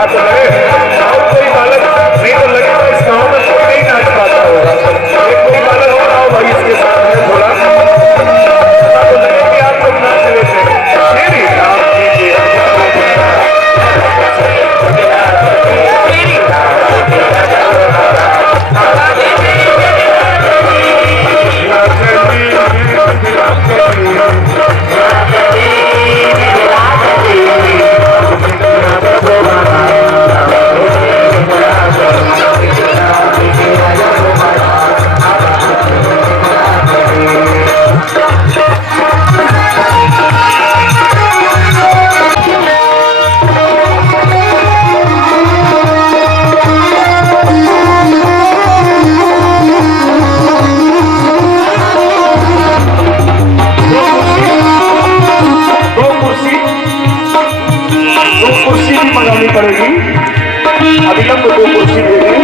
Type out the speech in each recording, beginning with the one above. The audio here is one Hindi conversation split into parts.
हाँ तो लगे और कोई बालक नहीं तो लगे तो इस गाँव में कोई नहीं नाच पाता होगा। एक कोई बालक और आओ भाई इसके साथ में थोड़ा तो लगे कि आप लोग नाच लेते हैं। श्री राम जी की पड़ेगी। अविलंब 2 कुर्सी भेजें।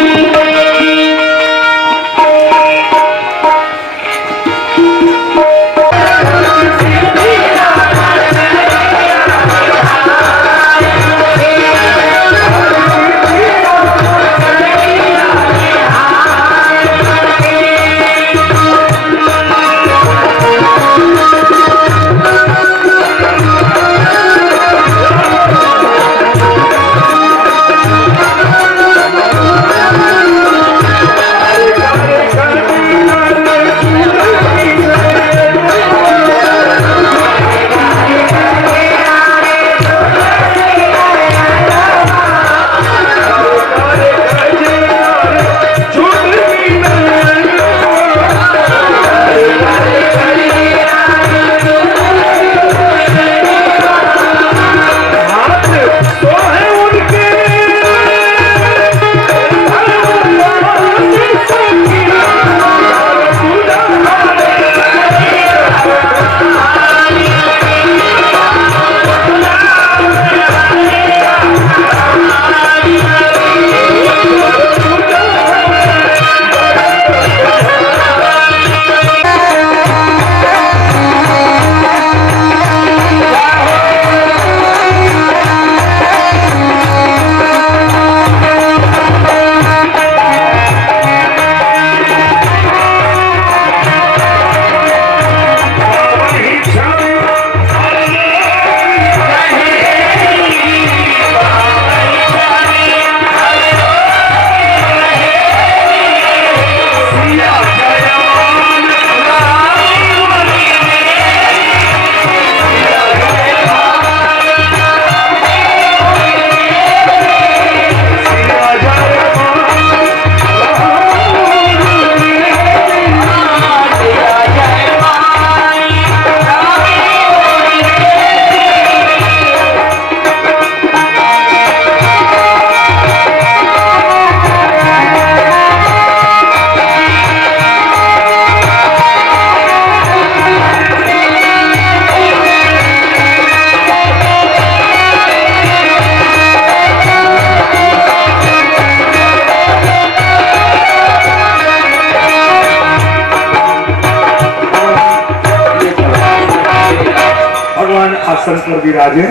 आसन पर विराजे।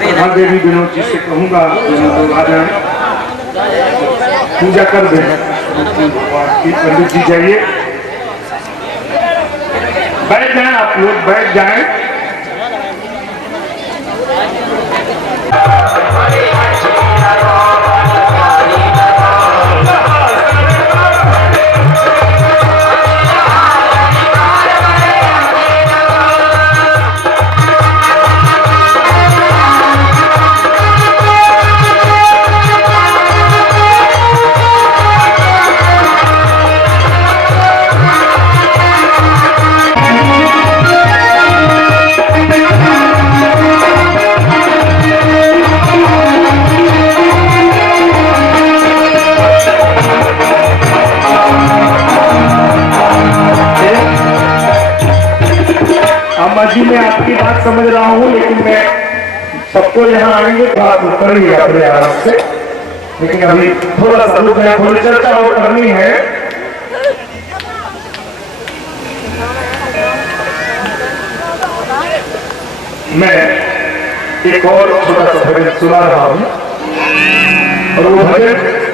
मैं देवी विनोद जी से कहूँगा लोग आ जाए पूजा कर दें। पंडित जी जाइए, बैठ जाए, आप लोग बैठ जाए। जी मैं आपकी बात समझ रहा हूँ, लेकिन मैं सबको यहाँ आएंगे तो आप कर लिया अपने आराम से, लेकिन अभी थोड़ा सा रुक है, थोड़ी चर्चा और करनी है। मैं एक और छोटा सा भजन सुना रहा हूं और वो भजन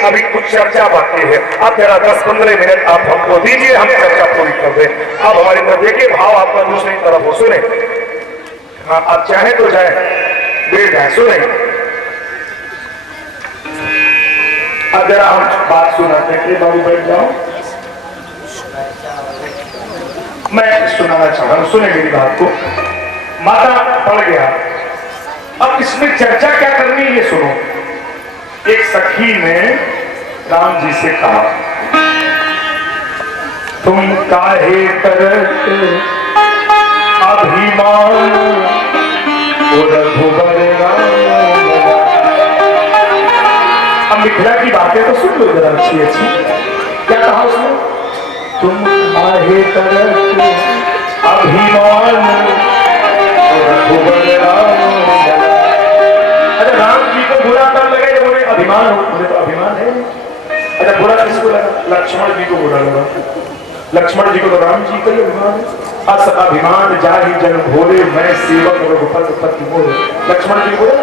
अभी कुछ चर्चा बाकी है। आप जरा 10-15 मिनट आप हमको दीजिए, हम चर्चा पूरी कर दें। आप हमारी तरफ देखिए, भाव आपका दूसरी तरफ हो, सुने। हाँ, आप चाहे तो जाए, बैठ जाए, सुने। अब जरा हम बात सुनाते हैं। बाबू बैठ जाओ, मैं सुनाना चाह रहा हूं, सुने मेरी बात को। माता पड़ गया, अब इसमें चर्चा क्या करनी है ये सुनो। एक सखी ने राम जी से कहा, तुम काहे करते अभिमान रघुबर राम। अब मिथिला की बातें तो सुन लो जरा अच्छी अच्छी। क्या कहा उसने? तुम काहे करते अभिमान रघुबर राम। अच्छा, राम जी को बुरा तब लगे जब उन्हें अभिमान हो। मुझे तो अभिमान है। अच्छा, बुरा किसको लगा? लक्ष्मण जी को बुरा लगा। लक्ष्मण जी को तो राम जी का ही अभिमान है। अस अभिमान जाहि जन भोले, मैं सेवक रघुपति पति मोरे। लक्ष्मण जी बोले,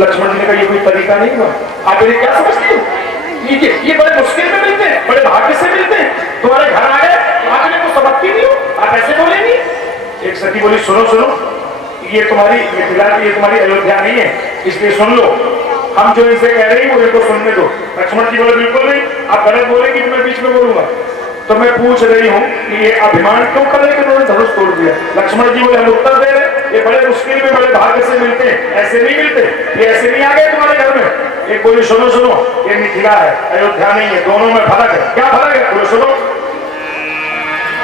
लक्ष्मण जी ने कहा ये कोई तरीका नहीं हुआ। आप इन्हें क्या समझते हो? ये बड़े मुश्किल में मिलते हैं, बड़े भाग्य से मिलते हैं। तुम्हारे घर आ गए, आप इन्हें को सबकती नहीं हो, आप ऐसे बोलेंगे। एक सखी बोली, सुनो सुनो, ये तुम्हारी मिथिला की, ये तुम्हारी अयोध्या नहीं है, इसलिए सुन लो। हम जो इनसे कह रहे हैं वो इनको सुनने दो। लक्ष्मण जी बोले, बिल्कुल नहीं, आप गलत बोलेंगे कि मैं बीच में बोलूंगा। तो मैं पूछ रही हूँ कि ये अभिमान क्यों कर रहे कि उन्होंने धनुष तोड़ दिया? लक्ष्मण जी बोले, हम उत्तर दे रहे, ये बड़े मुश्किल में, बड़े भाग्य से मिलते हैं, ऐसे नहीं मिलते। ये ऐसे नहीं आ गए तुम्हारे घर में। एक बोली, सुनो सुनो, ये मिथिला है, अयोध्या नहीं है, दोनों में फर्क है। क्या फर्क है? बोले सुनो।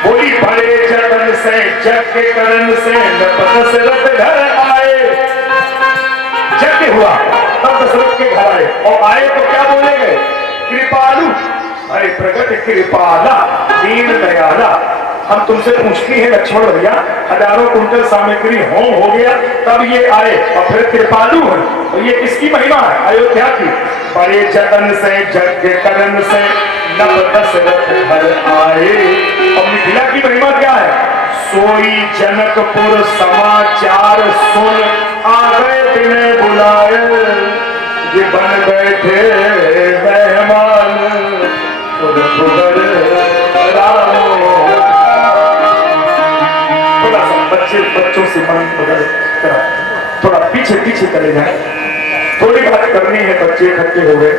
बोली, बड़े जतन से जग के करण से दशरथ घर आए। यज्ञ हुआ तब दशरथ के घर आए, और आए तो क्या बोले गए? कृपालु, अरे प्रगट कृपाला, दीन दयाला। हम तुमसे पूछती हैं लक्ष्मण भैया, हजारों कुंटल सामग्री होम हो गया तब ये आए, और फिर कृपालु है, और ये किसकी महिमा है? अयोध्या की। बड़े जतन से यज्ञ करन से नव दशरथ घर आए। और मिथिला की महिमा क्या है? सोई जनकपुर समाचार सुन आ गए बिने बुलाए, ये बन बैठे मेहमान थोड़ा सा बच्चों से मन थोड़ा पीछे पीछे चले जाए, थोड़ी बात करनी है। बच्चे इकट्ठे हो गए,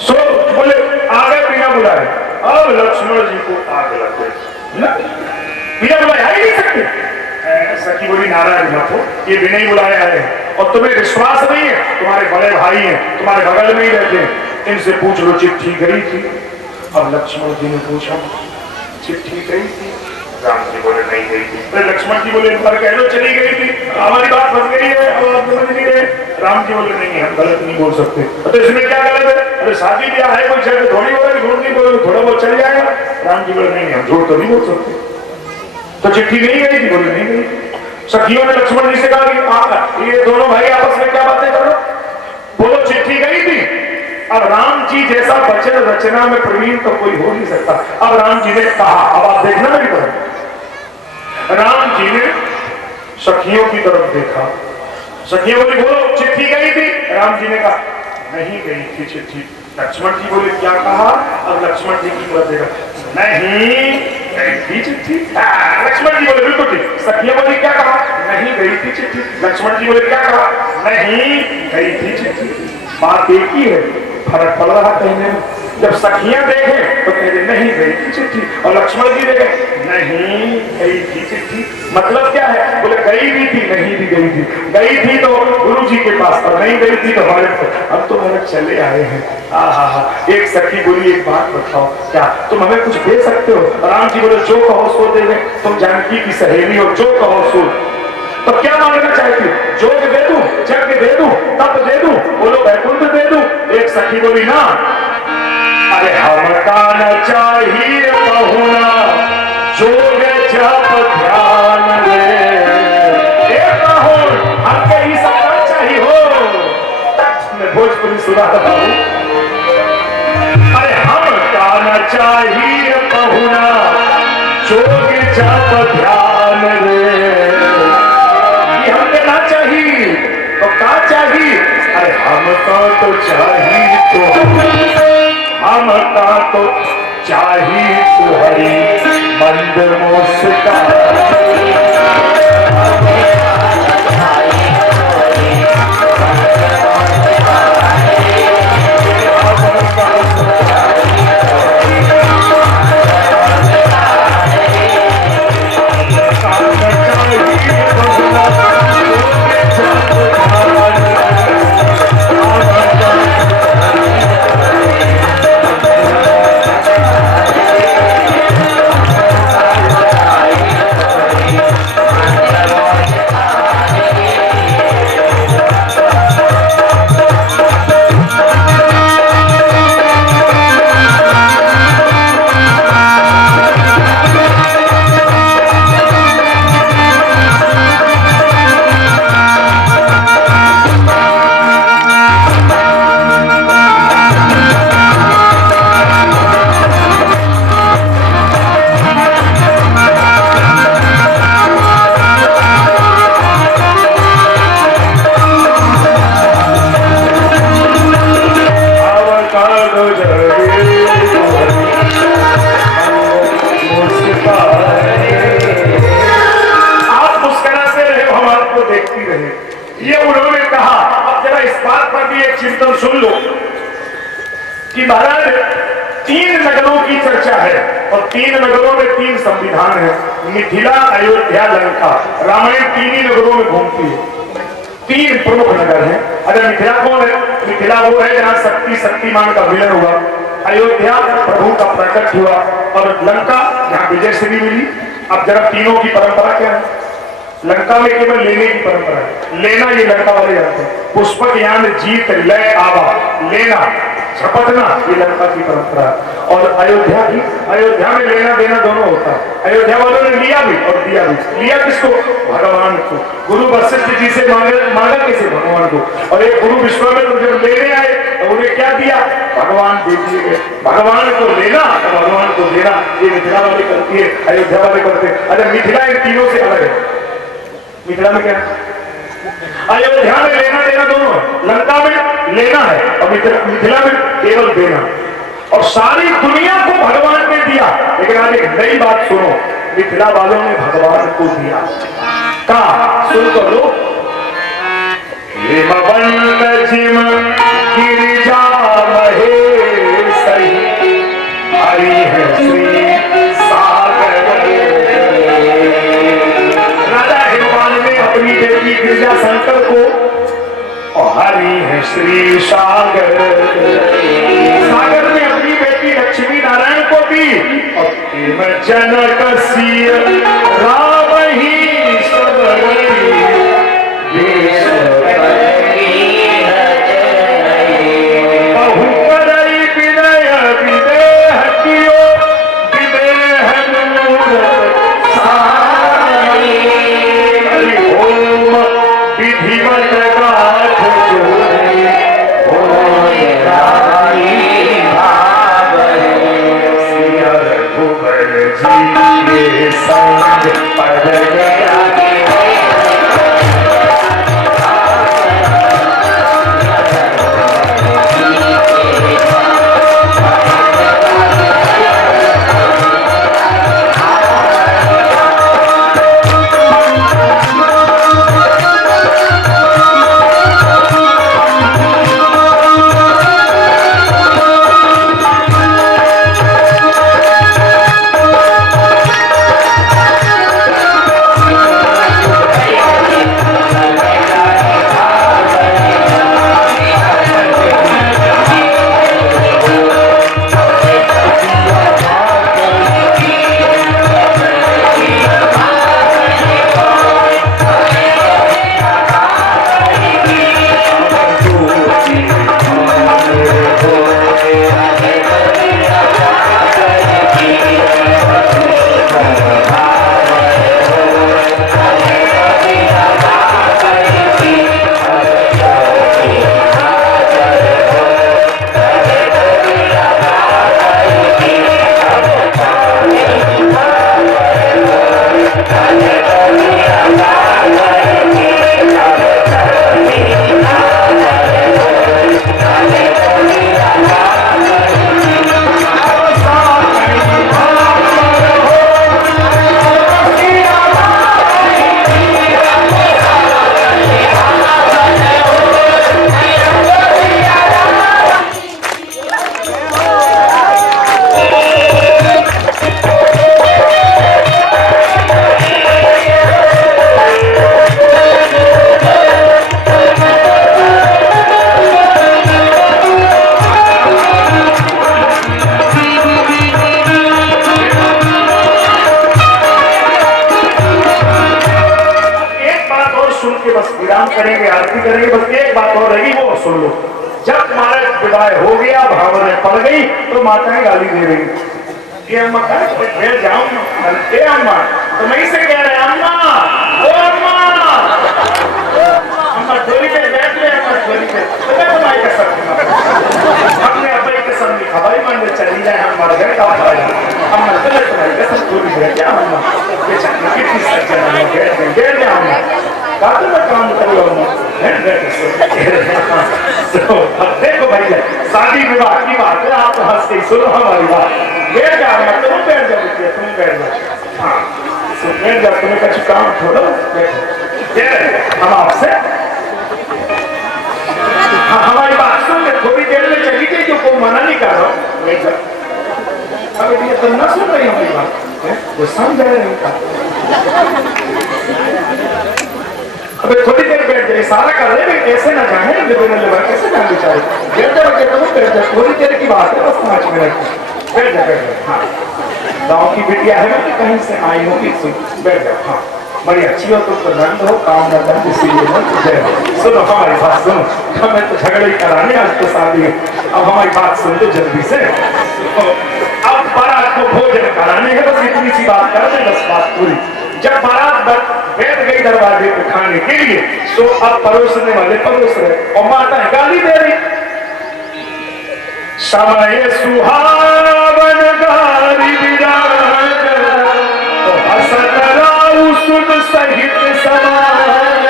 सो बोले आ गए बिना बुलाए। अब लक्ष्मण जी को आग लग गई, बिना बुलाए आ ही नहीं सकते। सखी बोली नारायण मत हो, ये बिना ही बुलाए आए हैं और तुम्हें विश्वास नहीं है। तुम्हारे बड़े भाई हैं, तुम्हारे बगल में ही रहते हैं, इनसे पूछ लो चिट्ठी गई थी। अब लक्ष्मण जी ने पूछा चिट्ठी गई थी? राम जी बोले नहीं गई थी। अरे लक्ष्मण जी बोले पर कह लो चली गई थी, हमारी बात फंस गई है, अब आप समझ नहीं रहे। राम जी बोले नहीं हम गलत नहीं बोल सकते। तो इसमें क्या गलत है? अरे शादी ब्याह है, कोई शर्त थोड़ी हो रही, झूठ नहीं बोले थोड़ा बहुत चल जाएगा। राम जी बोले नहीं हम झूठ तो नहीं बोल सकते। तो चिट्ठी नहीं गई थी? बोले नहीं गई। सखियों ने लक्ष्मण जी से कहा कि ये दोनों भाई आपस में क्या बातें करो, बोलो चिट्ठी गई थी। अब राम जी जैसा वचन रचना में प्रवीण तो कोई हो नहीं सकता। अब राम जी ने कहा, अब आप देखना मेरी तरफ। राम जी ने सखियों की तरफ देखा, सखियों बोली बोलो चिट्ठी गई थी? राम जी ने कहा नहीं गई थी चिट्ठी। लक्ष्मण जी बोले क्या कहा? अब लक्ष्मण जी की तरफ देखा, नहीं गई थी चिट्ठी। लक्ष्मण जी बोले बिल्कुल ठीक। सखियों बोली क्या कहा? नहीं गई थी चिट्ठी। लक्ष्मण जी बोले क्या कहा? नहीं गई थी चिट्ठी। बात एक ही है, फर्क पड़ रहा कहने में। जब सखियां देखे तो कहते नहीं गई थी चिट्ठी, और लक्ष्मण जी देखे नहीं गई थी चिट्ठी। मतलब क्या है? बोले गई भी थी नहीं भी गई थी। गई थी तो गुरु जी के पास, और नहीं गई थी तो हमारे अब तो हमारे चले आए हैं। एक सखी बोली एक बात बताओ, क्या तुम हमें कुछ दे सकते हो? राम जी बोले जो कहो सो देंगे, तुम जानकी की सहेली हो, जो कहो सो। तो क्या मांगना चाहती? जोग दे दूं, जग दे दूं, तप दे दूं, बोलो वैकुंठ दे दूं। एक सखी बोली ना, अरे हमका न चाहिए बहुना, जोग जप ध्यान रे। हमके ही सब चाहिए हो। मैं भोजपुरी सुना रहा हूं। अरे हमका न चाहिए बहुना, जोग जप ध्यान रे। हमके ना चाहिए तो क्या चाहिए? अरे हमका तो चाहिए तो हमका तो चाहिए तुम्हारी मंद मुस्कान। सुन लो कि महाराज 3 नगरों की चर्चा है और 3 नगरों में 3 संविधान है। मिथिला, अयोध्या, लंका। रामायण 3 ही नगरों में घूमती है। 3 प्रमुख नगर हैं। अगर मिथिला कौन है? मिथिला वो है जहाँ शक्तिमान का विलय हुआ, अयोध्या प्रभु का प्रकट हुआ, और लंका जहाँ विजय श्री मिली। अब जरा तीनों की परंपरा क्या है? लंका में केवल लेने की परंपरा है। लेना ये लंका वाले जानते हैं। पुष्पक यान जीत लय आवा, लेना। झपटना, ये लंका की परंपरा। और अयोध्या में लेना देना दोनों होता है। अयोध्या वालों ने लिया भी और दिया भी। लिया किसको? भगवान को। गुरु वशिष्ठ जी से मांगा किसे? भगवान को। और एक गुरु विश्वामित्र जब लेने आए तो उन्हें क्या दिया? भगवान दे दिए। भगवान को लेना तो भगवान को देना, ये मिथिला वाले करती है, अयोध्या वाले करते हैं। अरे मिथिला इन तीनों से अलग है। मिथिला में क्या? अयोध्या में लेना देना दोनों है। लंका में लेना है और मिथिला में केवल देना। और सारी दुनिया को भगवान ने दिया। लेकिन आज एक नई बात सुनो, मिथिला वालों ने भगवान को दिया। कहा सुन तो लो, गिरिजा महेश हरि है श्री सागर। राजा हिमवान ने अपनी बेटी गिरिजा शंकर को, और हरि है श्री सागर, सागर ने अपनी बेटी लक्ष्मी नारायण को दी। और जनक सिय राम ही सबरती बहु करई विनय विदेह कियो, विदेह मूरत सारी। ओम विधिवत गाथ जोड़े, होय राई भावरे। सिया रघुबर जी के संग पड़ गया। करेंगे, आरती करेंगे। बस एक बात और रहेगी, वो सुन लो। जब महाराज विदाई हो गया, भावनाएं पड़ गई, तो माताएं गाली दे रही कि अम्मा बैठ जाऊं, अम्मा तो मैं इसे कह रहे अम्मा, ओ अम्मा, अम्मा डोली पे बैठ ले, अम्मा डोली पे तो मैं तुम्हारी कसम, हमने अपनी कसम लिखा भाई मान चली जाए हमारे घर का भाई, अम्मा तो तुम्हारी कसम डोली पे क्या अम्मा कितनी सज्जन बैठ जाओ अम्मा, काफी मैं काम करूँ अम्मा। देखो भैया, शादी विवाह की बात है, आप हंस के सुनो हमारी बात। बैठ जाओ अम्मा, तुम बैठ जाओ, तुम बैठ जाओ, हाँ बैठ जाओ, तुम्हें कुछ काम छोड़ो, हम आपसे हमारी बात सुन ले, थोड़ी देर में चली गई, जो कोई मना नहीं कर रहा हूँ, बैठ जाओ। अबे भैया तुम ना सुन रही हमारी बात, वो समझ रहे नहीं का। अबे थोड़ी देर बैठ जाए, सारा कर रहे हैं, ऐसे ना जाने कैसे जान बेचारे, बैठ जाओ बैठ जाओ, थोड़ी देर की बात है, बस 5 मिनट, बैठ जाओ। हाँ गाँव की बेटिया है ना, कहीं से आई होगी, बैठ जाओ। हाँ बड़ी अच्छी हो, तुम तो नंद हो, काम न कर इसीलिए मत जय हो। सुनो हमारी बात सुनो, हमें तो झगड़े ही कराने, आज तो शादी है। अब हमारी बात सुन लो जल्दी से। तो अब बारात को भोजन कराने है, बस इतनी सी बात कर दे, बस बात पूरी। जब बारात बैठ गई दरवाजे पे खाने के लिए, तो अब परोसने वाले परोस रहे और माता गाली दे रही, समय सुहावन गारी विराज, तो हसत राउ सुन सहित समाज।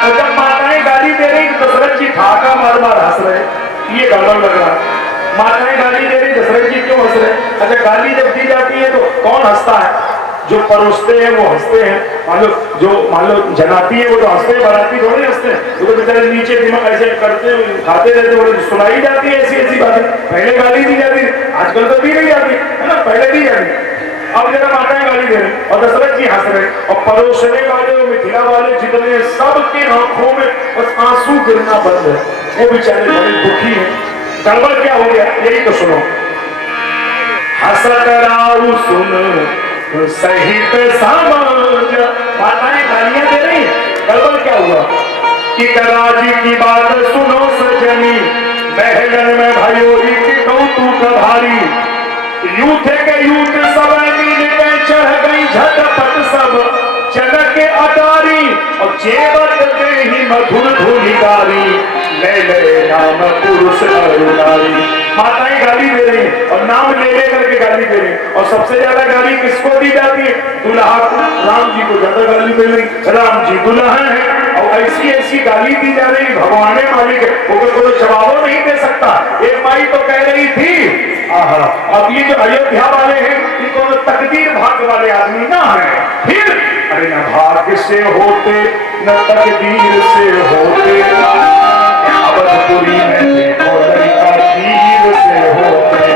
और जब माताएं गाली दे रही, दशरथ जी ठाका मार मार हंस रहे, ये गड़बड़ लग रहा है। माताएं गाली दे रही, दशरथ जी क्यों हंस रहे? अच्छा, गाली जब दी जाती है तो कौन हंसता है? जो परोसते हैं वो हंसते हैं, मान लो जनाती है वो तो हंसते हैं, बाराती थोड़े हंसते हैं, वो तो बेचारे नीचे दिमाग ऐसे करते खाते रहते, वो सुनाई जाती है ऐसी ऐसी बातें। पहले गाली दी जाती है, आजकल तो दी नहीं जाती है ना, पहले दी जाती है। अब जरा माताएं गाली दे रही और दशरथ जी हंस रहे, और परोसने वाले मिथिला वाले जितने, सबके आंखों में बस आंसू गिरना बंद है, वो बेचारे बड़े दुखी है। गड़बड़ क्या हो गया, यही तो सुनो। हसत राउ सुन सहित समाज, माताएं गालियां दे रही है, गड़बड़ क्या हुआ कि राजी की बात सुनो सजनी, महलन में भयोरी की कौतुक भारी, यूथ के यूथ सब मिल के चढ़ गई झटपट सब जनक के अटारी, और जेबत दे ही मधुर धुनिगारी, ले ले नाम पुरुष अरुणारी। माताएं गाली दे रही है और नाम ले ले करके गाली दे रही है, और सबसे ज्यादा गाली किसको दी जाती है? दुल्हा को। राम जी को ज्यादा गाली मिल रही, राम जी दुल्हन है, और ऐसी ऐसी गाली दी जा रही, भगवान ने मालिक है, वो कोई जवाब नहीं दे सकता। एक माई तो कह रही थी, अब ये जो अयोध्या वाले हैं, इनको तकदीर भाग्य वाले आदमी ना है, फिर अरे न भाग्य से होते न तकदीर से होते, अवधपुरी में देखो लड़का तीर से होते।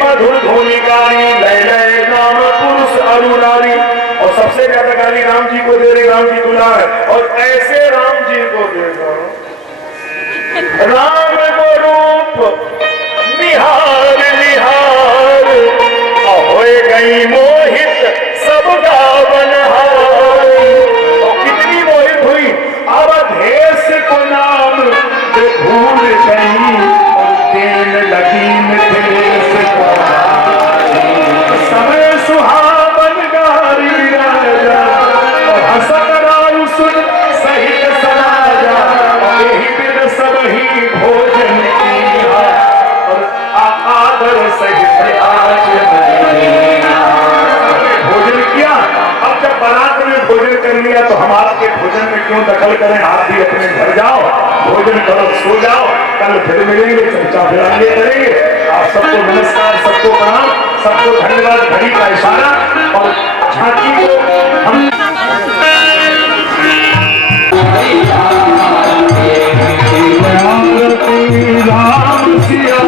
मधुर धुनिगारी, ले ले नाम पुरुष अरुणारी, और सबसे ज्यादा गाली राम जी को दे रही, राम जी दुल्हा है, और ऐसे राम जी को दे दो, राम को रूप निहार निहार, हो गई मोहित सब गावन हार। और कितनी मोहित हुई, अवधेश को नाम भूल गई, और देन लगी मिथिलेश को समय सुहावन गारी राजा, और हसत राउ सुन सहित समाजा, यही दिन सब ही भोजन किया, और आदर सहित आज भोजन किया। अब जब बारात में भोजन कर लिया तो हम आपके भोजन में क्यों दखल करें? आप भी अपने घर जाओ, भोजन करो, सो जाओ, कल फिर मिलेंगे, चर्चा फिरांगे करेंगे। आप सबको नमस्कार, सबको प्रणाम, सबको धन्यवाद। घड़ी का इशारा और झांकी को हम राम सिया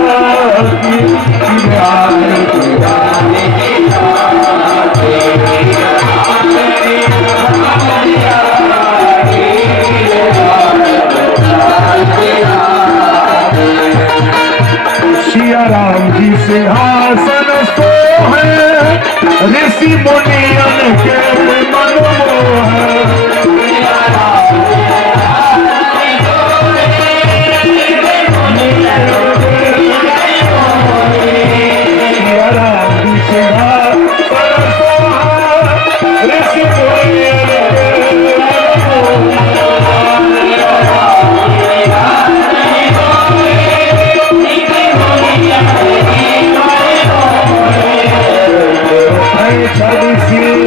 सिया राम जी सिंहासन सोहे, ऋषि मुनियन के मनमोह, Chadisi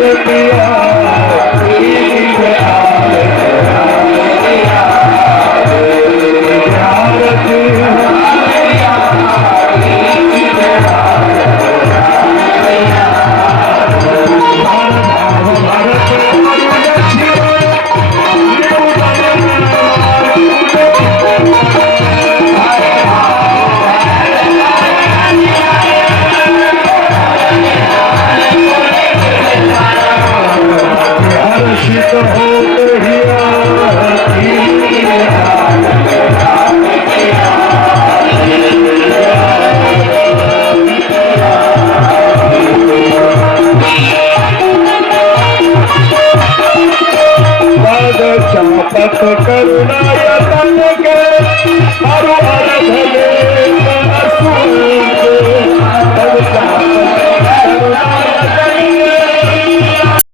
करुणा यतन के